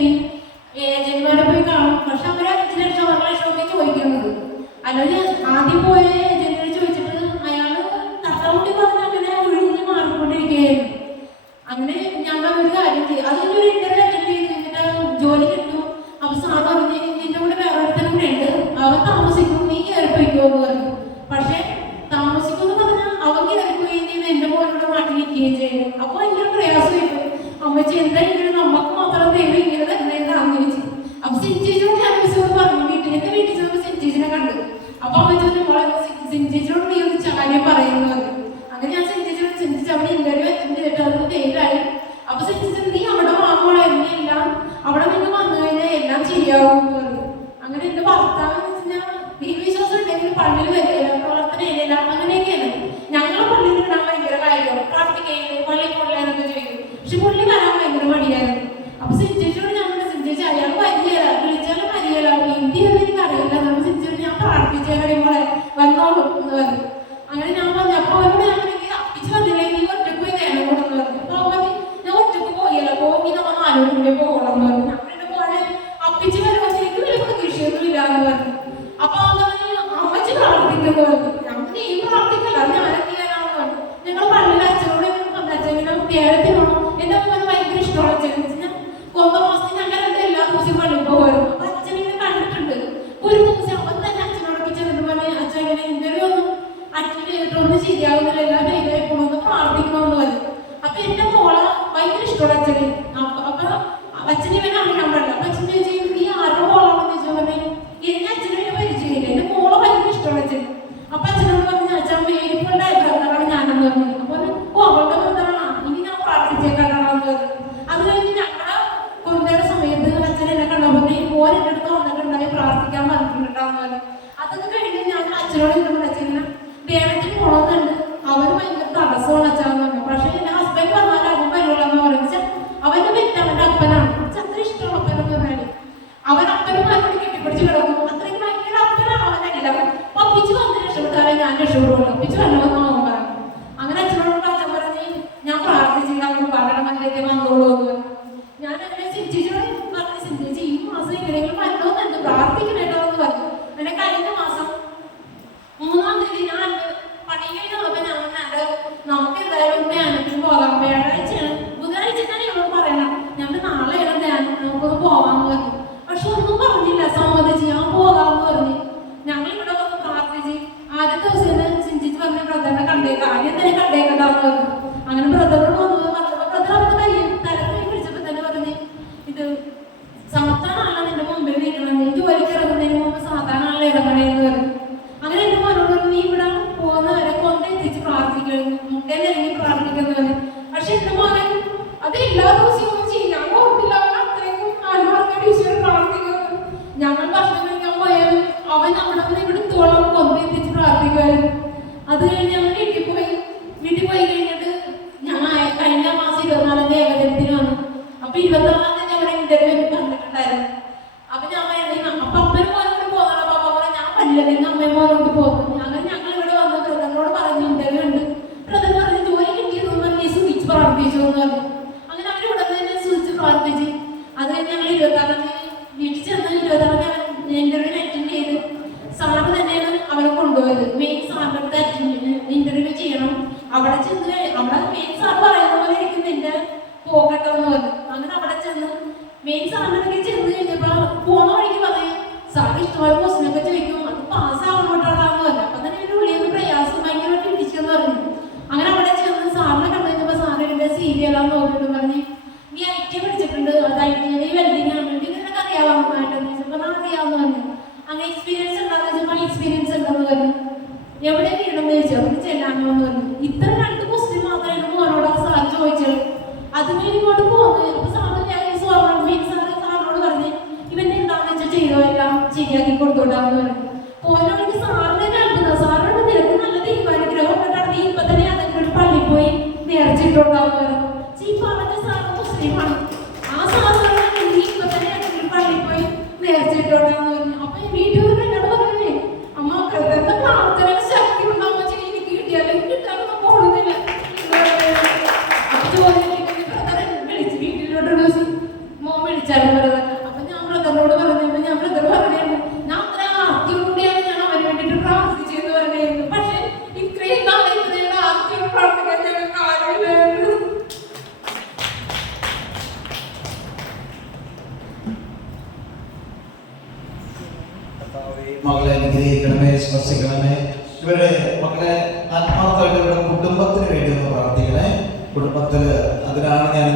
ചെയ്യും, ഏജന്റുമാരെ പോയി കാണും. പക്ഷെ അവർ 5 ലക്ഷം 6 ലക്ഷം ഒക്കെ ചോദിക്കുന്നത്. അല്ലെങ്കിൽ ആദ്യം പോയ ഏജന്റിനെ ചോദിച്ചിട്ട് അയാൾ തട്ടമുട്ടി പറഞ്ഞ് അങ്ങനെ ഒഴിഞ്ഞ് മാറിക്കൊണ്ടിരിക്കുകയായിരുന്നു. അങ്ങനെ ഞങ്ങൾ ഒരു കാര്യം ചെയ്യും, അതിനൊരു ഇന്റർവ്യൂ അറ്റൻഡ് ചെയ്ത് കഴിഞ്ഞിട്ട് ജോലി കിട്ടും. അപ്പൊ സാർ പറഞ്ഞ് നിന്റെ കൂടെ വേറെ ഒരുത്തനും കൂടെ ഉണ്ട്, അവൻ താമസിക്കും, നീ കയറിപ്പോയിക്കോ എന്ന് പറഞ്ഞു. പക്ഷെ താമസിക്കുമെന്ന് പറഞ്ഞാൽ അവൻ കയറിപ്പോയി എന്റെ മോനോട് മാറ്റി നിൽക്കുകയും ചെയ്യും. അപ്പൊ ഭയങ്കര പ്രയാസമായി പോയി. അമ്മച്ചി എന്താ ഇങ്ങനെ നമുക്ക് മാത്രം ദൈവം ഇങ്ങനെ തന്നെ എന്താണെന്ന് ചോദിച്ചു. അപ്പൊ സിൻചേച്ചിയോട് ഞാൻ മിസ്സോട് പറഞ്ഞു, എന്റെ വീട്ടിൽ ചെന്നപ്പോൾ സിൻചേച്ചിനെ കണ്ടു. അപ്പൊ അമ്മച്ചോട് മോളെ സിൻചേച്ചിയോട് നീ ഒന്ന് കാര്യം പറയുന്നു പറഞ്ഞു. അങ്ങനെ ഞാൻ സിൻചേച്ചിയോട് ചിന്തിച്ച് അവിടെ ഇന്റർവ്യൂ അറ്റൻഡ് ചെയ്തിട്ട് അതൊന്ന് ഫെയിലായി. അപ്പൊ സിൻചേച്ചി നീ അവിടെ വാങ്ങോളെ, എല്ലാം അവിടെ നിന്ന് വന്നു കഴിഞ്ഞാൽ എല്ലാം ശരിയാവും എന്ന് പറഞ്ഞു. അങ്ങനെ എന്റെ ഭർത്താവ് എന്ന് വെച്ചാൽ ദൈവവിശ്വാസം ഉണ്ടെങ്കിൽ പള്ളിയിൽ വരികയില്ല, പ്രവർത്തന ചെയ്യില്ല, അങ്ങനെയൊക്കെയാണ്. ഞങ്ങളെ പള്ളിയിൽ ഇടാൻ ഭയങ്കര കാര്യമാണ്, പ്രാർത്ഥിക്കുകയില്ല, പള്ളിയിൽ കൊള്ളാനൊക്കെ ചോദിക്കും. പക്ഷെ പുള്ളി വരാൻ ഭയങ്കര മടിയായിരുന്നു. അപ്പൊ സിൻചേച്ചിയോട് ഞാൻ സിൻചേച്ചി അയാൾ വരികയില്ല, വിളിച്ചാലും വരികയില്ല, എന്തിനെന്ന് എനിക്ക് അറിയില്ല. നമ്മൾ സിൻചേച്ചി ഞാൻ പ്രാർത്ഥിച്ച കഴിയുമ്പോളെ വന്നോളൂ എന്ന് പറഞ്ഞു. അങ്ങനെ ഞാൻ പറഞ്ഞു. അപ്പൊ അവരോട് ഞാൻ അപ്പിച്ച് വന്നില്ലെങ്കിൽ നീ ഒറ്റക്ക് പോയി നേരം കൊണ്ടെന്ന് പറഞ്ഞു. അപ്പൊ അവൻ ഞാൻ ഒറ്റക്ക് പോയല്ല, പോയി നമ്മൾ 4 കൂടെ പോകണം എന്ന് പറഞ്ഞു. ഞങ്ങളുടെ പോലെ അപ്പിച്ച് വരുമ്പോൾ എനിക്ക് വലിയ പ്രതീക്ഷയൊന്നും ഇല്ല എന്ന് പറഞ്ഞു. അപ്പൊ അവൻ അമ്മച്ചി പ്രാർത്ഥിക്കുന്നു പറഞ്ഞു. ഞങ്ങൾ നീ പ്രാർത്ഥിക്കല്ല, ഞാനെന്ത് ചെയ്യാനാണെന്ന് പറഞ്ഞു. ഞങ്ങൾ പള്ളിയിൽ അച്ഛനോട് അച്ഛനെ ദേഹത്തിനോട് എന്റെ അമ്മന് ഭയങ്കര ഇഷ്ടമുള്ള അച്ഛനെന്ന് വെച്ചാൽ കൊന്ന മാസത്തിൽ ഞങ്ങൾ എല്ലാ ദിവസവും പള്ളിയിൽ പോകുമായിരുന്നു. അപ്പൊ അച്ഛനിങ്ങനെ കണ്ടിട്ടുണ്ട്. ഒരു ദിവസം അവൻ തന്നെ അച്ഛനോടൊക്കെ ചെന്നിട്ട് പറഞ്ഞു, അച്ഛൻ ഇങ്ങനെ ഇന്റർവ്യൂ ഒന്നും അറ്റൻഡ് ചെയ്തിട്ടൊന്നും ശരിയാവുന്നില്ല, എല്ലാം ഫെയിലായി പോകണമെന്ന് പ്രാർത്ഥിക്കണമെന്ന് പറഞ്ഞു. അപ്പൊ എന്റെ മോളെ ഭയങ്കര ഇഷ്ടമുള്ള അച്ഛനെ. അപ്പൊ അച്ഛനെ ഇവനെ അറിയാൻ പാടില്ല. അപ്പൊ അച്ഛൻ ചോദിച്ചു, നീ ആരുടെ മോളാണെന്ന് ചോദിച്ചാൽ പറഞ്ഞു, എന്നെ അച്ഛനെ പരിചയമില്ല, എന്റെ മോളെ ഭയങ്കര ഇഷ്ടമുള്ള അച്ഛൻ. അപ്പൊ അച്ഛനോട് പറഞ്ഞു, അച്ഛൻ മേരിപ്പുള്ള ഭർത്താവാണ് ഞാനെന്ന് പറഞ്ഞു. അപ്പൊ ഓ അവളുടെ ഭർത്താവാണ്, ഇനി ഞാൻ പ്രാർത്ഥിച്ചേക്കാണെന്ന് പറഞ്ഞു. അത് കഴിഞ്ഞ് ഞങ്ങളുടെ കൊണ്ടുവരുന്ന സമയത്ത് അച്ഛൻ എന്നെ കണ്ടപ്പോൾ ഓൻ എന്റെ അടുത്ത് വന്നിട്ടുണ്ടായി പ്രാർത്ഥിക്കാൻ പറഞ്ഞിട്ടുണ്ടാന്ന് പറഞ്ഞു. അതൊക്കെ കഴിഞ്ഞ് ഞാൻ അച്ഛനോട് ഇങ്ങനെ അച്ഛനെ ദേഹത്തിന് പോണമെന്നുണ്ട്, അവന് ഭയങ്കര തടസ്സമാണ് അച്ഛനെന്ന് പറഞ്ഞു. പക്ഷെ എന്റെ ഹസ്ബൻഡ് പറഞ്ഞാൽ അവൻ വരുള്ളെന്ന് പറഞ്ഞു. അവന്റെ പെറ്റ് അവന്റെ അപ്പനാണ്, അത്ര ഇഷ്ടമുള്ള അപ്പനെന്ന് പറഞ്ഞാല് അവൻ അപ്പനുമാരോട് കെട്ടിപ്പിടിച്ച് കിടക്കും. അത്രയ്ക്ക് ഭയങ്കര അപ്പനാണ് അവനല്ല. അപ്പൊ അപ്പിച്ച് വന്ന് രക്ഷപ്പെട്ടാലേ ഞാൻ രക്ഷപ്പെടുള്ളൂ, അപ്പിച്ച് വല്ലവെന്ന് അവൻ പറഞ്ഞു. അങ്ങനെ അച്ഛനോട് അച്ഛൻ പറഞ്ഞ് ഞാൻ പ്രാർത്ഥിച്ചില്ല, അവൻ പാടണം അതിലേക്ക് വന്നോളൂ എന്ന് പറഞ്ഞു. ഞാൻ അങ്ങനെ സിൻചേച്ചിയോട് പറഞ്ഞു, സിൻചേച്ചി ഈ മാസം എങ്ങനെയെങ്കിലും വന്നോന്നുണ്ട്, പ്രാർത്ഥിക്കണേട്ടോ എന്ന് പറഞ്ഞു. അങ്ങനെ കഴിഞ്ഞ മാസം 3-ാം തീയതി ഞാൻ പണി കഴിഞ്ഞ് വന്നപ്പോ ഞാൻ നമുക്ക് എന്തായാലും ധ്യാനത്തിന് പോകാം, വ്യാഴാഴ്ചയാണ്, ബുധനാഴ്ച ഞാൻ ഇവരോട് പറയണം, ഞങ്ങൾ നാളെയാണ് ധ്യാനം, നമുക്കൊന്ന് പോകാമെന്ന് പറഞ്ഞു. പക്ഷെ ഒന്നും പറഞ്ഞില്ല, സമ്മതിച്ച് ഞാൻ പോകാമെന്ന് പറഞ്ഞു. ഞങ്ങൾ ഇവിടെ വന്ന് പ്രാർത്ഥിച്ച് ആദ്യത്തെ ദിവസം സിൻചേച്ചി പറഞ്ഞ ബ്രദറിനെ കണ്ടേക്കാം, ആദ്യം തന്നെ കണ്ടേക്കട്ടാന്ന് പറഞ്ഞു. അങ്ങനെ ബ്രദറിനോട് വന്നത് പറഞ്ഞപ്പോ ബ്രദർ അവന്റെ തലത്തിൽ പിടിച്ചപ്പോ തന്നെ പറഞ്ഞ്, ഇത് സാധാരണ നിന്റെ മുമ്പിൽ നിൽക്കണം, നീ ജോലിക്ക് ഇറങ്ങുന്നതിന് മുമ്പ് സാധാരണ ഇടപെടേന്ന് പറഞ്ഞു. അങ്ങനെ എന്റെ മോനോട് നീ ഇവിടെ പോകുന്നവരെ കൊണ്ടെത്തിച്ച് പ്രാർത്ഥിക്കുന്നു, മുട്ടേലിറങ്ങി പ്രാർത്ഥിക്കുന്നു പറഞ്ഞു. പക്ഷെ എന്റെ മോനെ അത് എല്ലാ ദിവസവും ഒന്നും ചെയ്യാൻ ഓർത്തില്ല, അവൻ അത്രയ്ക്കും ആത്മാർത്ഥമായിട്ട് ഈശ്വരൻ പ്രാർത്ഥിക്കുന്നു. ഞങ്ങൾ ഭക്ഷണം കഴിക്കാൻ പോയാലും അവൻ അവിടെ നിന്ന് ഇവിടുത്തോളം കൊണ്ടെത്തിച്ച് പ്രാർത്ഥിക്കുമായിരുന്നു. അത് കഴിഞ്ഞ് ഞങ്ങൾ വീട്ടിൽ പോയി കഴിഞ്ഞിട്ട് ഞങ്ങൾ കഴിഞ്ഞ മാസം 24-ാം ഏകദിനത്തിന് വന്നു. അപ്പൊ 26-ാം തീയതി അവിടെ ഇന്റർവ്യൂ പറഞ്ഞിട്ടുണ്ടായിരുന്നു. അപ്പൊ ഞാൻ അപ്പൊ അമ്മയും മോനോട് പോകണം. അപ്പൊ അമ്മ ഞാൻ പല്ലിൽ അമ്മയും മോനോട് പോകുന്നു. അങ്ങനെ ഞങ്ങൾ ഇവിടെ വന്ന് ബ്രദറിനോട് പറഞ്ഞു ഇന്റർവ്യൂ ഉണ്ട്. ബ്രദർ പറഞ്ഞു ജോലി കിട്ടിയതെന്ന് പറഞ്ഞ് സുഖിച്ച് പ്രാർത്ഥിച്ചു എന്ന് പറഞ്ഞു. അങ്ങനെ അവർ ഇവിടെ തന്നെ സുഖിച്ച് പ്രാർത്ഥിച്ച് അത് കഴിഞ്ഞ് ഞങ്ങൾ 26-ാം തീയതി വീട്ടിൽ ചെന്ന് 26-ാം തീയതി ഇന്റർവ്യൂ അറ്റൻഡ് ചെയ്ത് സാറ് തന്നെയാണ് അവരെ കൊണ്ടുപോയത്. മെയിൻ സാറിന്റെ അടുത്ത് ഇന്റർവ്യൂ ചെയ്യണം. അവിടെ ചെന്ന് അവിടെ മെയിൻ സാർ പറയുന്ന പോലെ ഇരിക്കും നിന്റെ പോകട്ടോ എന്ന് പറഞ്ഞു. അങ്ങനെ അവിടെ ചെന്ന് മെയിൻ സാറിന്റെ അടുത്ത് ചെന്ന് കഴിഞ്ഞപ്പോ പോണ വഴിക്ക് പറയും സാർ ഇഷ്ടംപോലെ ക്വസ്റ്റ്യനൊക്കെ ചോദിക്കും, അത് പാസ്സാവണോട്ടാണെന്ന് പറഞ്ഞു. അപ്പൊ തന്നെ ഒരു ഉള്ളിൽ പ്രയാസം ഭയങ്കരമായിട്ട് ഇടിച്ചെന്ന് പറഞ്ഞു. അങ്ങനെ അവിടെ ചെന്ന് സാറിനെ കണ്ടു കഴിഞ്ഞപ്പോ സാറ് എന്റെ സീരിയലാന്ന് നോക്കിയിട്ട് പറഞ്ഞ് നീ IT പഠിച്ചിട്ടുണ്ട്, അത് IT വെൽഡിങ് ആണ്, നിനക്ക് അറിയാവുന്നതായിട്ടെന്ന് ചോദിച്ചപ്പോ അറിയാവുന്ന പറഞ്ഞു. അങ്ങനെ എക്സ്പീരിയൻസ് ഉണ്ടാന്ന് വെച്ചപ്പോ എക്സ്പീരിയൻസ് ഉണ്ടെന്ന് പറഞ്ഞു. എവിടെ വീടെന്ന് ചോദിച്ചു, അവിടെ ചെല്ലാനോ എന്ന് പറഞ്ഞു. ഇത്ര 2 ക്വസ്റ്റ്യൻ മാത്രമേ എന്റെ മോനോട് സാർ ചോദിച്ചത്. അതിന് ഇങ്ങോട്ട് പോകുന്നത്. അപ്പൊ സാറിനോട് പറഞ്ഞ് ഇവന്റെ എന്താണെന്ന് വെച്ചാൽ ചെയ്തോ, എല്ലാം ശരിയാക്കി കൊടുത്തോട്ടാന്ന് പറഞ്ഞു. പോയവർക്ക് സാറിനെ കണ്ടുന്ന സാറിനോട് നിനക്ക് നല്ല തീരുമാനിഗ്രഹം കൊണ്ടിട്ടാണ് നീ ഇപ്പൊ തന്നെ അതെങ്കിലും ഒരു പള്ളി പോയി നേർച്ചിട്ടോണ്ടാന്ന് പറഞ്ഞു. ഈ പറഞ്ഞ സാറ് മുസ്ലിമാണ്. ആ സാറിനോട് നീ ഇപ്പൊ തന്നെ അതെങ്കിലും പള്ളി പോയി നേർച്ചിട്ടോണ്ടാന്ന് പറഞ്ഞു. അപ്പൊ വീട്ടിൽ എന്നോട് പറഞ്ഞേ അമ്മ ബ്രദറിന്റെ പ്രാർത്ഥന ശക്തി ഉണ്ടാവുക എനിക്ക് കിട്ടിയാലും കിട്ടാനൊന്നും പോകുന്നില്ല. അപ്പൊ ജോലി ബ്രദറെ വിളിച്ച് വീട്ടിലോട്ട് ദിവസം മോൻ വിളിച്ചാലും പറയുന്നത്. അപ്പൊ ഞാൻ ബ്രദറിനോട് പറഞ്ഞപ്പോൾ ഞാൻ ബ്രദർ പറഞ്ഞായിരുന്നു, ഞാൻ അത്ര ആർത്തിയോടുകൂടിയാണ് ഞാൻ അവന് വേണ്ടിയിട്ട് പ്രാർത്ഥിച്ചെന്ന് പറഞ്ഞായിരുന്നു. പക്ഷെ ഇത്രയും നാളായിട്ട് ഞങ്ങളുടെ ആർത്തിയോട് പ്രാർത്ഥിക്കാൻ ഞങ്ങൾക്ക് ആരുമില്ലായിരുന്നു. മകളെ അനുഗ്രഹിക്കണമേ, സ്പർശിക്കണമേ. ഇവരുടെ മക്കളെ ആത്മാർത്ഥമായിട്ട് ഇവരുടെ കുടുംബത്തിന് വേണ്ടി ഒന്ന് പ്രാർത്ഥിക്കണേ. കുടുംബത്തില് അതിനാണ് ഞാൻ